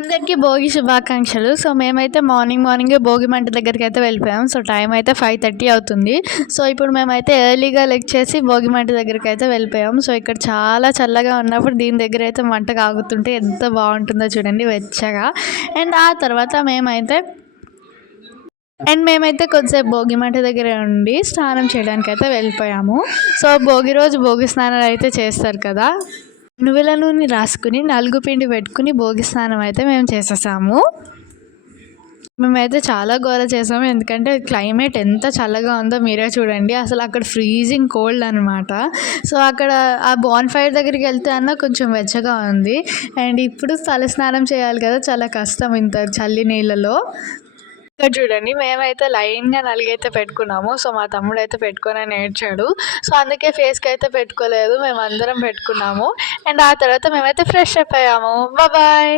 అందరికీ భోగి శుభాకాంక్షలు. సో మేమైతే మార్నింగే భోగి మంట దగ్గరికైతే వెళ్ళిపోయాం. సో టైం అయితే 5:30 అవుతుంది. సో ఇప్పుడు మేమైతే ఎర్లీగా లెగిచేసి భోగి మంట దగ్గరికైతే వెళ్ళిపోయాం. సో ఇక్కడ చాలా చల్లగా ఉన్నప్పుడు దీని దగ్గర అయితే మంట కాగుతుంటే ఎంత బాగుంటుందో చూడండి వెచ్చగా. అండ్ ఆ తర్వాత మేమైతే కొద్దిసేపు భోగి మంట దగ్గర ఉండి స్నానం చేయడానికి అయితే వెళ్ళిపోయాము. సో భోగి రోజు భోగి స్నానాలు అయితే చేస్తారు కదా, నువ్వుల నూనె రాసుకుని నలుగు పిండి పెట్టుకుని భోగి స్నానం అయితే మేము చేసేసాము. మేమైతే చాలా గోల చేసాము, ఎందుకంటే క్లైమేట్ ఎంత చల్లగా ఉందో మీరే చూడండి. అసలు అక్కడ ఫ్రీజింగ్ కోల్డ్ అనమాట. సో అక్కడ ఆ బాన్ ఫైర్ దగ్గరికి వెళ్తే అన్న కొంచెం వెచ్చగా ఉంది. అండ్ ఇప్పుడు తల స్నానం చేయాలి కదా, చాలా కష్టం ఇంత చల్లి నీళ్ళలో. ఇక్కడ చూడండి మేమైతే లైన్గా నలుగైతే పెట్టుకున్నాము. సో మా తమ్ముడు అయితే పెట్టుకొని ఏడ్చాడు. సో అందుకే ఫేస్కి అయితే పెట్టుకోలేదు, మేము అందరం పెట్టుకున్నాము. అండ్ ఆ తర్వాత మేమైతే ఫ్రెష్ అప్ అయ్యాము. బాయ్.